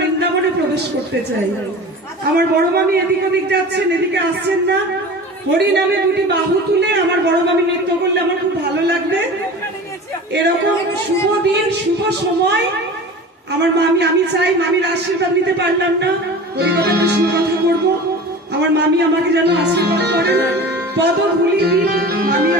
বৃন্দাবনে প্রবেশ করতে চাই। আমার বড় মামি এদিক ওদিক যাচ্ছেন, এদিকে আসছেন না। হরি নামে দুটি বাহু তুলে আমার বড় মামি নৃত্য করলে আমার খুব ভালো লাগবে। এরকম শুভ দিন, শুভ সময় আমার মামি, আমি চাই মামির আশীর্বাদ নিতে পারলাম না, হরিকথা কৃষ্ণ কথা করবো। আমার মামি আমাকে যেন আশীর্বাদ করেন, পদ ধুলি দিন মামি।